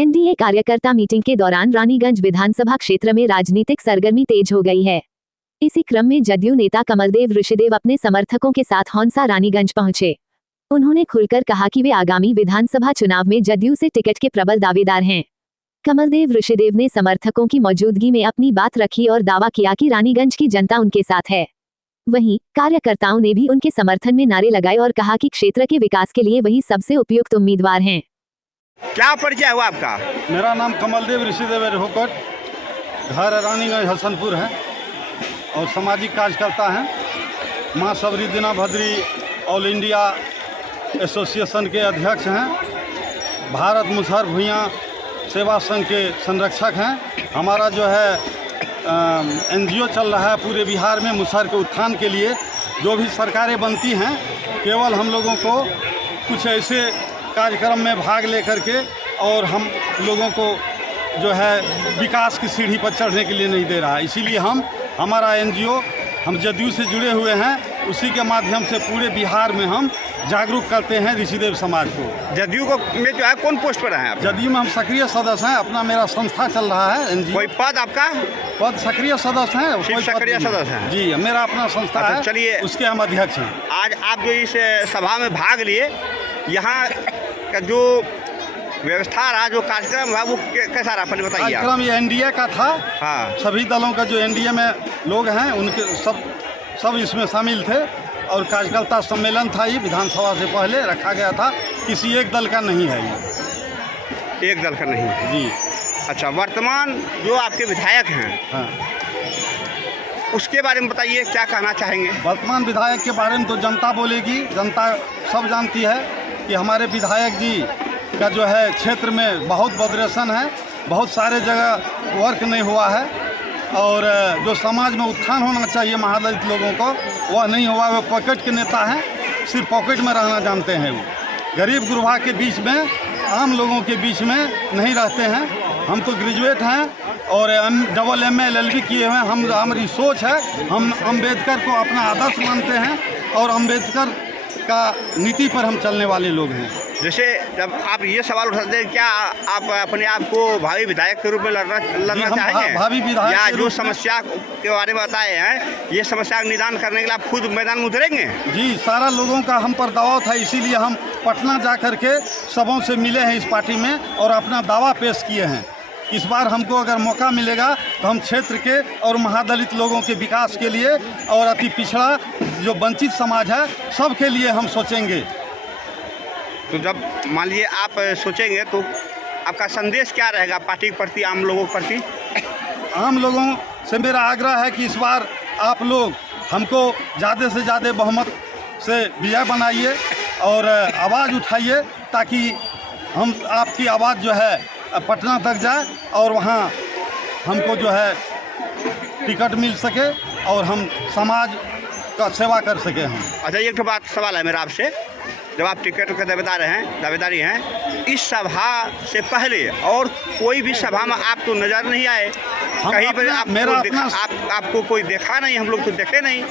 NDA कार्यकर्ता meeting के दौरान रानीगंज विधानसभा क्षेत्र में राजनीतिक सरगर्मी तेज हो गई है। इसी क्रम में जदयू नेता कमलदेव ऋषिदेव अपने समर्थकों के साथ हौंसा रानीगंज पहुंचे। उन्होंने खुलकर कहा कि वे आगामी विधानसभा चुनाव में जदयू से टिकट के प्रबल दावेदार हैं। कमलदेव ऋषिदेव ने समर्थकों की मौजूदगी में अपनी बात रखी और दावा किया कि रानीगंज की जनता उनके साथ है। वहीं कार्यकर्ताओं ने भी उनके समर्थन में नारे लगाए और कहा कि क्षेत्र के विकास के लिए वही सबसे उपयुक्त उम्मीदवार हैं। क्या परिचय हुआ आपका? मेरा नाम कमलदेव ऋषिदेव रोहकट, घर रानीगंज हसनपुर है और सामाजिक कार्यकर्ता हैं। माँ सबरी दीना भद्री ऑल इंडिया एसोसिएशन के अध्यक्ष हैं। भारत मुसहर भूइयाँ सेवा संघ के संरक्षक हैं। हमारा जो है एनजीओ चल रहा है पूरे बिहार में मुसहर के उत्थान के लिए। जो भी सरकारें बनती हैं केवल हम लोगों को कुछ ऐसे कार्यक्रम में भाग लेकर के और हम लोगों को जो है विकास की सीढ़ी पर चढ़ने के लिए नहीं दे रहा है। इसीलिए हमारा एनजीओ हम जदयू से जुड़े हुए हैं, उसी के माध्यम से पूरे बिहार में हम जागरूक करते हैं ऋषिदेव समाज को। जदयू को में जो है कौन पोस्ट पर हैं आप? जदयू में हम सक्रिय सदस्य हैं। अपना मेरा संस्था चल रहा है एनजीओ। कोई पद आपका? पद सक्रिय सदस्य हैं। सिर्फ सक्रिय सदस्य हैं? जी, मेरा अपना संस्था है। चलिए, उसके हम अध्यक्ष हैं। आज आप जो इस सभा में भाग लिए, यहाँ का जो व्यवस्था रहा, जो कार्यक्रम रहा, वो कैसा रहा पहले बताइए। कार्यक्रम ये एनडीए का था। हाँ, सभी दलों का जो एनडीए में लोग हैं उनके सब इसमें शामिल थे और कार्यकर्ता सम्मेलन था। ये विधानसभा से पहले रखा गया था। किसी एक दल का नहीं है ये। एक दल का नहीं है जी। अच्छा, वर्तमान जो आपके विधायक हैं, हाँ, उसके बारे में बताइए, क्या कहना चाहेंगे? वर्तमान विधायक के बारे में तो जनता बोलेगी। जनता सब जानती है कि हमारे विधायक जी का जो है क्षेत्र में बहुत बदरेशन है। बहुत सारे जगह वर्क नहीं हुआ है और जो समाज में उत्थान होना चाहिए महादलित लोगों को, वह नहीं हुआ। वो पॉकेट के नेता हैं, सिर्फ पॉकेट में रहना जानते हैं। वो गरीब गुरबा के बीच में, आम लोगों के बीच में नहीं रहते हैं। हम तो ग्रेजुएट हैं और डबल MA LLB किए हुए हैं। हमारी सोच है, हम अम्बेडकर को अपना आदर्श मानते हैं और अम्बेडकर का नीति पर हम चलने वाले लोग हैं। जैसे जब आप ये सवाल उठाते हैं, क्या आप अपने आप को भावी विधायक के रूप में लड़ना चाहेंगे? भावी विधायक या जो समस्या के बारे में बताए हैं, ये समस्या का निदान करने के लिए आप खुद मैदान में उतरेंगे? जी, सारा लोगों का हम पर दबाव था, इसीलिए हम पटना जा कर के सबों से मिले हैं इस पार्टी में और अपना दावा पेश किए हैं। इस बार हमको अगर मौका मिलेगा तो हम क्षेत्र के और महादलित लोगों के विकास के लिए और अति पिछड़ा जो वंचित समाज है सबके लिए हम सोचेंगे। तो जब मान लीजिए आप सोचेंगे तो आपका संदेश क्या रहेगा पार्टी के प्रति, आम लोगों के प्रति? आम लोगों से मेरा आग्रह है कि इस बार आप लोग हमको ज़्यादा से ज़्यादा बहुमत से विजय बनाइए और आवाज़ उठाइए, ताकि हम आपकी आवाज़ जो है पटना तक जाए और वहाँ हमको जो है टिकट मिल सके और हम समाज का सेवा कर सके हम। अच्छा, एक तो बात सवाल है मेरा आपसे, जब आप टिकट के दावेदारी हैं, इस सभा से पहले और कोई भी सभा में आप तो नज़र नहीं आए कहीं पर? आपको कोई देखा नहीं, हम लोग तो देखे नहीं,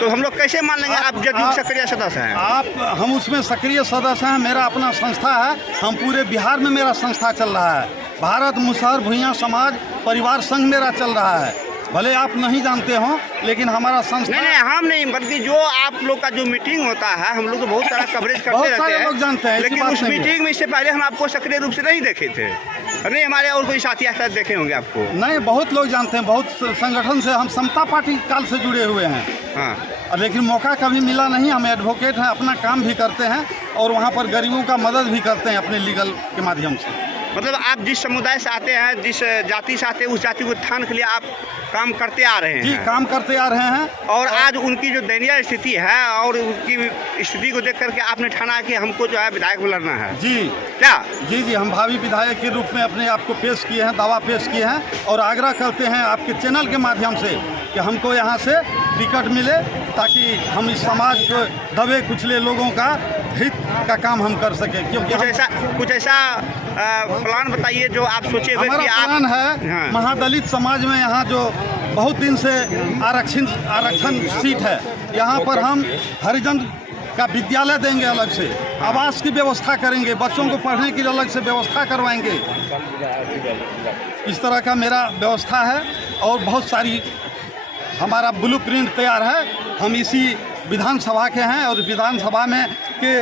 तो हम लोग कैसे मान लेंगे आप जदयू सक्रिय सदस्य हैं? हम उसमें सक्रिय सदस्य हैं। मेरा अपना संस्था है। हम पूरे बिहार में मेरा संस्था चल रहा है। भारत मुसहर भूइयाँ समाज परिवार संघ मेरा चल रहा है। भले आप नहीं जानते हो, लेकिन हमारा संस्था नहीं, हम नहीं, बल्कि जो आप लोग का जो मीटिंग होता है, हम लोग तो बहुत सारा कवरेज करते रहते हैं, लोग जानते हैं, लेकिन उस मीटिंग में इससे पहले हम आपको सक्रिय रूप से नहीं देखे थे। नहीं, हमारे और कोई साथी ऐसा देखे होंगे आपको? नहीं, बहुत लोग जानते हैं। बहुत संगठन से हम समता पार्टी काल से जुड़े हुए हैं। हाँ, लेकिन मौका कभी मिला नहीं। हम एडवोकेट हैं, अपना काम भी करते हैं और वहाँ पर गरीबों का मदद भी करते हैं अपने लीगल के माध्यम से। मतलब आप जिस समुदाय से आते हैं, जिस जाति से आते हैं, उस जाति के उत्थान के लिए आप काम करते आ रहे हैं? जी, काम करते आ रहे हैं। और आज उनकी जो दयनीय स्थिति है और उनकी स्थिति को देख करके आपने ठाना कि हमको जो है विधायक में लड़ना है। जी, क्या? जी, हम भावी विधायक के रूप में अपने आप को पेश किए हैं, दावा पेश किए हैं और आग्रह करते हैं आपके चैनल के माध्यम से कि हमको यहाँ से टिकट मिले, ताकि हम इस समाज को दबे कुचले लोगों का हित का काम हम कर सकें। क्योंकि कुछ ऐसा प्लान बताइए जो आप सोचे हुए कि आप प्लान है। हाँ। महादलित समाज में यहाँ जो बहुत दिन से आरक्षण सीट है, यहाँ पर हम हरिजन का विद्यालय देंगे अलग से। आवास की व्यवस्था करेंगे, बच्चों को पढ़ने की अलग से व्यवस्था करवाएंगे। इस तरह का मेरा व्यवस्था है और बहुत सारी हमारा ब्लूप्रिंट तैयार है। हम इसी विधानसभा के हैं और विधानसभा में के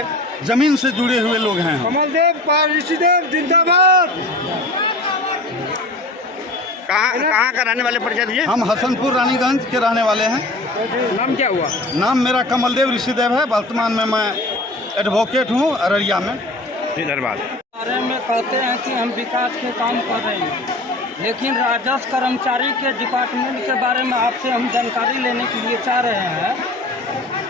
जमीन से जुड़े हुए लोग हैं। कमलदेव ऋषिदेव जिंदाबाद। कहाँ का रहने वाले परिचय दीजिए। हम हसनपुर रानीगंज के रहने वाले हैं। नाम क्या हुआ? नाम मेरा कमलदेव ऋषिदेव है। वर्तमान में मैं एडवोकेट हूँ अररिया में। धन्यवाद। बारे में कहते हैं कि हम विकास के काम कर रहे हैं, लेकिन राजस्व कर्मचारी के डिपार्टमेंट के बारे में आपसे हम जानकारी लेने के लिए चाह रहे हैं।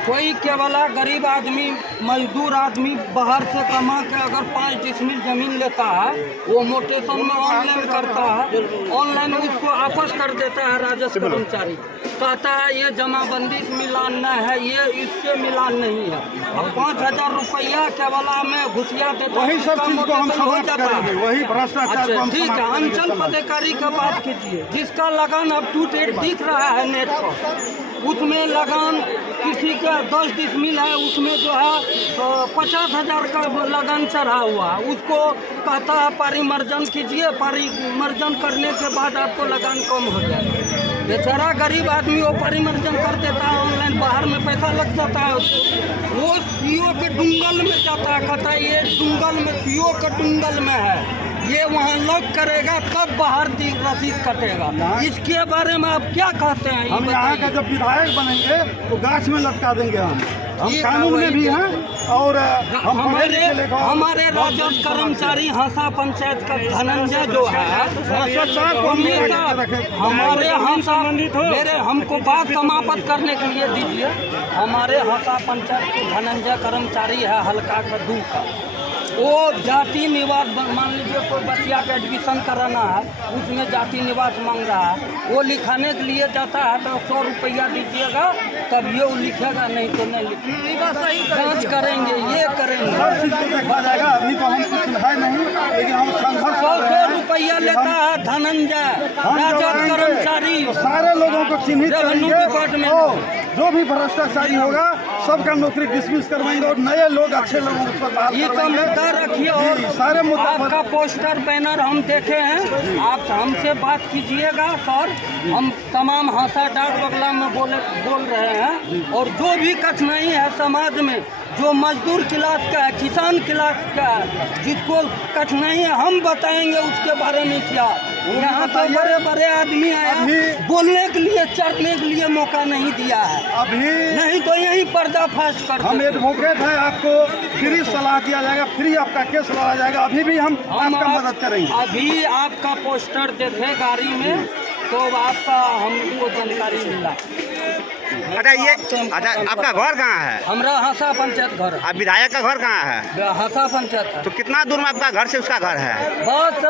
कोई केवल गरीब आदमी, मजदूर आदमी बाहर से कमा के अगर 5 डिसमिल ज़मीन लेता है, वो मोटेशन में ऑनलाइन करता है, ऑनलाइन उसको वापस कर देता है राजस्व कर्मचारी। कहता है ये जमाबंदी से मिलान न है, ये इससे मिलान नहीं है। अब 5000 रुपया केवला में घुसिया देता है, वही सब चीज को हम समाप्त करेंगे, वही भ्रष्टाचार को हम ठीक है। समाप्त अंचल करेंगे। पदाधिकारी का बात कीजिए, जिसका लगान अब टू डेट दिख रहा है नेट पर, उसमें लगान किसी का 10 डिसमिल है, उसमें जो है 50,000 का लगान चढ़ा हुआ है। उसको कहता है परिमर्जन कीजिए, परिमर्जन करने के बाद आपको लगान कम हो जाएगा। बेचारा गरीब आदमी वो परिमर्जन कर देता है ऑनलाइन, बाहर में पैसा लग जाता है उसको। वो सीओ के डुंगल में जाता है, कहता है ये डुंगल में, सीओ के डुंगल में है, ये वहाँ लॉक करेगा तब बाहर रसीद कटेगा। इसके बारे में आप क्या कहते हैं? हम यहाँ का जब विधायक बनेंगे तो गाछ में लटका देंगे। हम कानून में भी हैं और हमारे राजस्व कर्मचारी हंसा पंचायत का धनंजय जो है, हमारे हंसा मेरे हमको बात समाप्त करने के लिए दीजिए। हमारे हंसा पंचायत के धनंजय कर्मचारी है हल्का का 2 का, वो जाति निवास, मान लीजिए कोई बच्चिया का एडमिशन कराना है, उसमें जाति निवास मांग रहा है, वो लिखाने के लिए जाता है तो 100 रुपया दीजिएगा तब ये वो लिखेगा, नहीं तो नहीं लिखेगा। जाँच करेंगे, ये करेंगे, सब चीज को देखा जाएगा। अभी तो हम कुछ है नहीं, लेकिन हम संघर्ष 100 रुपया लेता है धनंजय राजस्व कर्मचारी। सारे लोगों को चिन्हित रेवेन्यू करेंगे और जो भी भ्रष्टाचारी होगा सबका नौकरी डिसमिस करवाएंगे और नए लोग, अच्छे लोगों को बात ये तो मुद्दा रखिए। और सारे मुद्दा आपका पोस्टर बैनर हम देखे हैं, आप हमसे बात कीजिएगा सर। हम तमाम हंसा डाक बगला में बोल रहे हैं, और जो भी कठिनाई है समाज में, जो मजदूर क्लास का है, किसान क्लास का है, जिसको कठिनाई है हम बताएंगे उसके बारे में क्या। यहाँ तो बड़े बड़े आदमी आया बोलने के लिए, चढ़ने के लिए मौका नहीं दिया है। अभी नहीं तो यही पर्दाफाश कर। हम एडवोकेट हैं, आपको फ्री सलाह दिया जाएगा, फ्री आपका केस लड़ा जाएगा। अभी भी हम आपका मदद करेंगे। अभी आपका पोस्टर देखे गाड़ी में तो आपका हमको जानकारी मिला। अच्छा आपका घर कहाँ है? हमारा हंसा पंचायत घर। आप विधायक का घर कहाँ है? हंसा पंचायत है। तो कितना दूर में आपका घर से उसका घर है? बस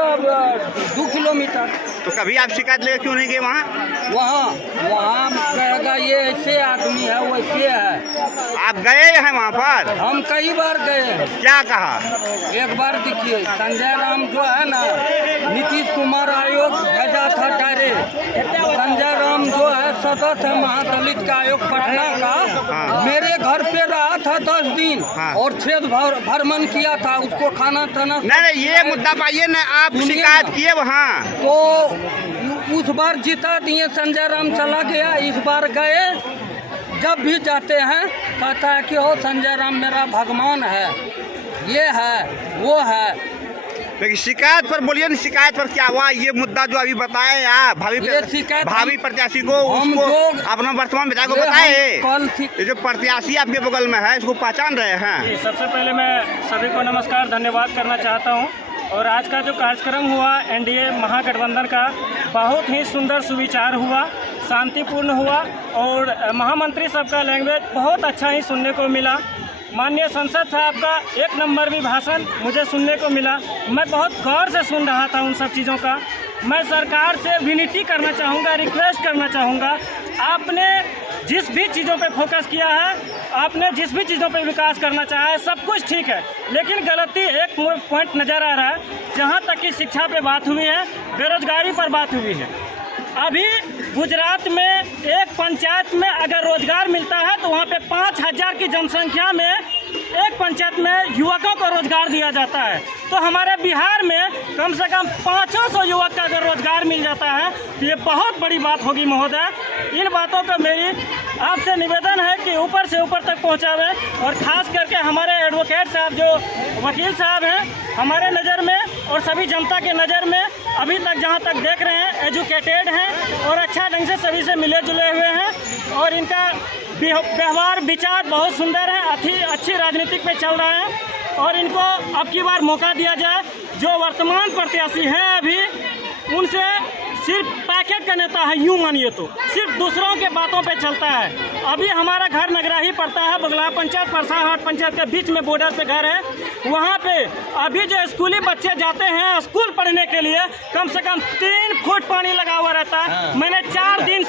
2 किलोमीटर। तो कभी आप शिकायत लेकर क्यों नहीं गए वहाँ? वहाँ कहेगा ये ऐसे आदमी है, वो ऐसे है। आप गए हैं वहाँ पर? हम कई बार गए हैं। क्या कहा? एक बार देखिए, संजय राम जो है ना, नीतीश कुमार आयोग भेजा था डायरेक्ट। संजय राम जो है सदस्य है महादलित का आयोग पटना का, मेरे घर पे रहा था 10 दिन और क्षेत्र भ्रमण किया था, उसको खाना थाना। नहीं, ये मुद्दा पाइए ना, आप शिकायत किए वहाँ? तो उस बार जिता दिए, संजय राम चला गया। इस बार गए, जब भी जाते हैं कहता है कि हो संजय राम मेरा भगवान है, ये है वो है। लेकिन शिकायत पर बोलिए ना, शिकायत पर क्या हुआ? ये मुद्दा जो अभी बताए आप भावी प्रत्याशी को, उसको अपना वर्तमान विधायक को बताए। ये जो प्रत्याशी आपके बगल में है, इसको पहचान रहे हैं? सबसे पहले मैं सभी को नमस्कार, धन्यवाद करना चाहता हूं। और आज का जो कार्यक्रम हुआ एनडीए महागठबंधन का, बहुत ही सुंदर सुविचार हुआ, शांतिपूर्ण हुआ और महामंत्री सबका लैंग्वेज बहुत अच्छा ही सुनने को मिला। माननीय संसद साहब का 1 नंबर भी भाषण मुझे सुनने को मिला। मैं बहुत गौर से सुन रहा था उन सब चीज़ों का। मैं सरकार से विनती करना चाहूँगा, रिक्वेस्ट करना चाहूँगा, आपने जिस भी चीज़ों पे फोकस किया है, आपने जिस भी चीज़ों पे विकास करना चाहा है, सब कुछ ठीक है, लेकिन गलती एक पॉइंट नज़र आ रहा है। जहाँ तक कि शिक्षा पे बात हुई है, बेरोजगारी पर बात हुई है। अभी गुजरात में एक पंचायत में अगर रोजगार मिलता है तो वहाँ पे 5000 की जनसंख्या में एक पंचायत में युवकों को रोजगार दिया जाता है, तो हमारे बिहार में कम से कम 500 युवक का अगर रोजगार मिल जाता है तो ये बहुत बड़ी बात होगी महोदय। इन बातों को मेरी आपसे निवेदन है कि ऊपर से ऊपर तक पहुंचावे, और ख़ास करके हमारे एडवोकेट साहब जो वकील साहब हैं हमारे नज़र में और सभी जनता के नज़र में अभी तक जहां तक देख रहे हैं एजुकेटेड हैं और अच्छा ढंग से सभी से मिले जुले हुए हैं, और इनका व्यवहार विचार बहुत सुंदर है, अच्छी राजनीतिक में चल रहा है, और इनको अब की बार मौका दिया जाए। जो वर्तमान प्रत्याशी हैं अभी उनसे सिर्फ पैकेट का नेता है, यूँ मानिए तो सिर्फ दूसरों के बातों पे चलता है। अभी हमारा घर नगराही पड़ता है, बगला पंचायत परसाहाट पंचायत के बीच में बॉर्डर पे घर है। वहाँ पे अभी जो स्कूली बच्चे जाते हैं स्कूल पढ़ने के लिए कम से कम 3 फुट पानी लगा हुआ रहता है। मैंने 4 दिन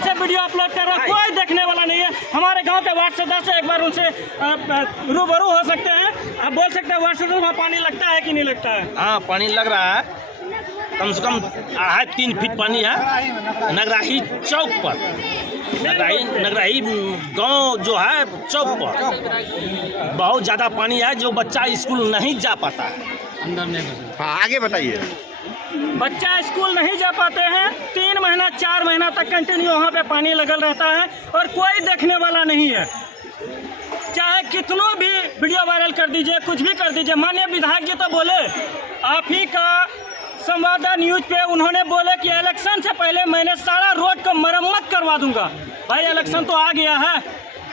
से वीडियो अपलोड कर रहा हूँ, कोई देखने वाला नहीं है। हमारे गाँव के वार्ड सदस्य एक बार उनसे रूबरू हो सकते हैं, आप बोल सकते हैं वार्ड सदस्य वहाँ पानी लगता है कि नहीं लगता है? हाँ, पानी लग रहा है, कम से कम 2.5-3 फीट पानी है नगराही चौक पर। नगराही गांव जो है चौक पर बहुत ज़्यादा पानी है, जो बच्चा स्कूल नहीं जा पाता है। हाँ, आगे बताइए। बच्चा स्कूल नहीं जा पाते हैं, 3 महीना 4 महीना तक कंटिन्यू वहाँ पे पानी लगल रहता है और कोई देखने वाला नहीं है। चाहे कितनों भी वीडियो वायरल कर दीजिए, कुछ भी कर दीजिए। माननीय विधायक जी तो बोले, आप ही का संवाददाता न्यूज पे उन्होंने बोले कि इलेक्शन से पहले मैंने सारा रोड को मरम्मत करवा दूंगा। भाई इलेक्शन तो आ गया है,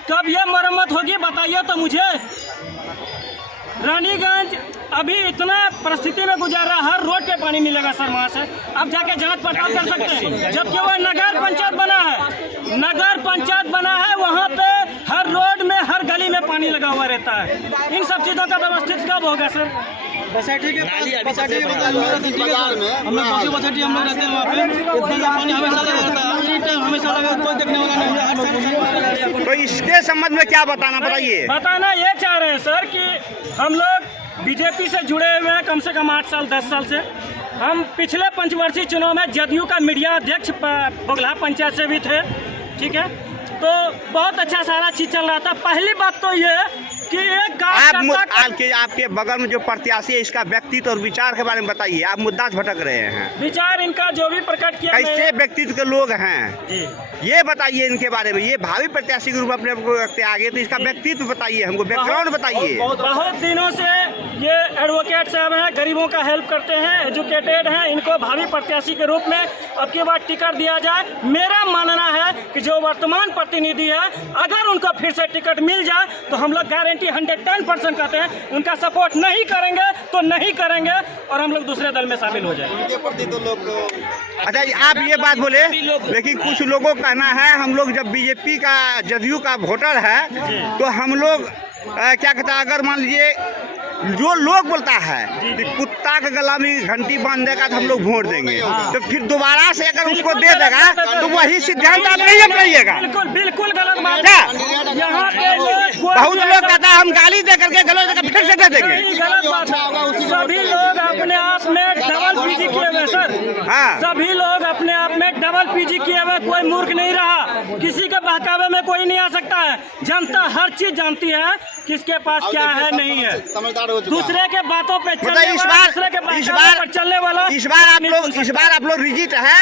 कब ये मरम्मत होगी बताइए तो मुझे। रानीगंज अभी इतना परिस्थिति में गुजार रहा, हर रोड पे पानी मिलेगा सर वहाँ से, अब जाके जांच पड़ताल कर सकते हैं। जबकि वह नगर पंचायत बना है, वहाँ पे हर रोड में हर गली में पानी लगा हुआ रहता है। इन सब चीज़ों का व्यवस्थित कब होगा सर? बसाठी के बाजार में हम लोग पशु बसाठी हम लोग रहते हैं, वहाँ पे इतना पानी हमेशा लगा रहता है, एनी टाइम हमेशा लगा, कोई देखने वाला नहीं है। तो इसके संबंध में क्या बताना ये चाह रहे हैं सर कि हम लोग बीजेपी से जुड़े हुए हैं कम से कम 8 साल 10 साल से। हम पिछले पंचवर्षीय चुनाव में जदयू का मीडिया अध्यक्ष बगला पंचायत से भी थे, ठीक है, तो बहुत अच्छा सारा चीज चल रहा था। पहली बात तो ये कि एक आपके बगल में जो प्रत्याशी है इसका व्यक्तित्व और विचार के बारे में बताइए। आप मुद्दा से भटक रहे हैं। विचार इनका जो भी प्रकट किया, कैसे व्यक्तित्व के लोग हैं ये बताइए इनके बारे में। ये भावी प्रत्याशी के रूप में अपने को रखते आगे, तो इसका व्यक्तित्व बताइए, हमको बैकग्राउंड बताइए। बहुत दिनों से ये एडवोकेट साहब हैं, गरीबों का हेल्प करते हैं, एजुकेटेड हैं, इनको भावी प्रत्याशी के रूप में अब की बार टिकट दिया जाए। मेरा मानना है कि जो वर्तमान प्रतिनिधि है अगर उनको फिर से टिकट मिल जाए तो हम लोग गारंटी 110% कहते हैं उनका सपोर्ट नहीं करेंगे तो नहीं करेंगे और हम लोग दूसरे दल में शामिल हो जाए। उनके प्रति तो लोग अच्छा आप ये बात बोले, लेकिन कुछ लोगों का कहना है हम लोग जब बीजेपी का जदयू का वोटर है तो हम लोग क्या कहता है, अगर मान लीजिए जो लोग बोलता है कि कुत्ता के गला में घंटी बांध देगा तो हम लोग वोट देंगे, तो फिर दोबारा से अगर उसको दे देगा तो वही सिद्धांत आप नहीं अपनाइएगा। बिल्कुल गलत बात है। यहाँ पे बहुत लोग कहता है हम गाली दे करके गलत देकर फिर से दे देंगे। गलत बात है। सभी लोग अपने आप में डबल पीजी किए हुए सर, सभी लोग अपने आप में डबल पीजी किए हुए, कोई मूर्ख नहीं रहा, किसी के बहकावे में कोई नहीं आ सकता है। जनता हर चीज जानती है किसके पास क्या है नहीं है, दूसरे के बातों पे चलने वाला। इस बार आप लोग रिजिट है,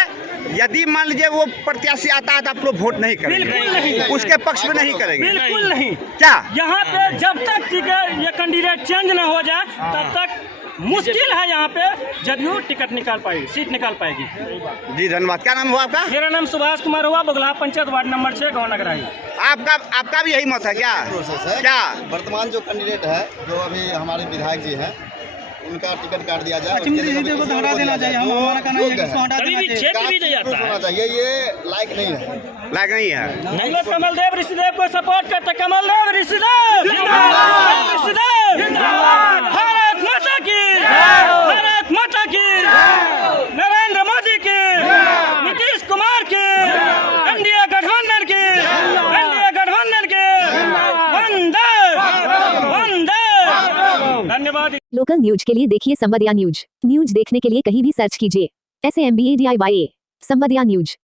यदि मान लीजिए वो प्रत्याशी आता है तो आप लोग वोट नहीं करेंगे? बिल्कुल नहीं, उसके पक्ष में नहीं करेंगे? बिल्कुल नहीं। क्या यहाँ पे जब तक ये कैंडिडेट चेंज न हो जाए तब तक मुश्किल है यहाँ पे जदयू टिकट निकाल पाएगी, सीट निकाल पाएगी। जी धन्यवाद। क्या नाम हुआ आपका? मेरा नाम सुभाष कुमार हुआ, बगला पंचायत वार्ड नंबर 6 गाँव नगराही। आपका भी यही मत है क्या? क्या वर्तमान जो कैंडिडेट है जो अभी हमारे विधायक जी हैं उनका टिकट काट दिया जाए, को हटा देना चाहिए। हमारा कहना है कि इसको हटा देना चाहिए, ये लायक नहीं है, लायक नहीं है। हम लोग कमलदेव ऋषिदेव को सपोर्ट करते। कमलदेव ऋषिदेव भारत माता की, भारत माता की, नरेंद्र मोदी की, नीतीश कुमार की, एनडीए गठबंधन की, एनडीए गठबंधन की, वंदे वंदे। धन्यवाद। लोकल न्यूज के लिए देखिए संवादिया न्यूज। न्यूज देखने के लिए कहीं भी सर्च कीजिए SAMBADIYA संवादिया न्यूज।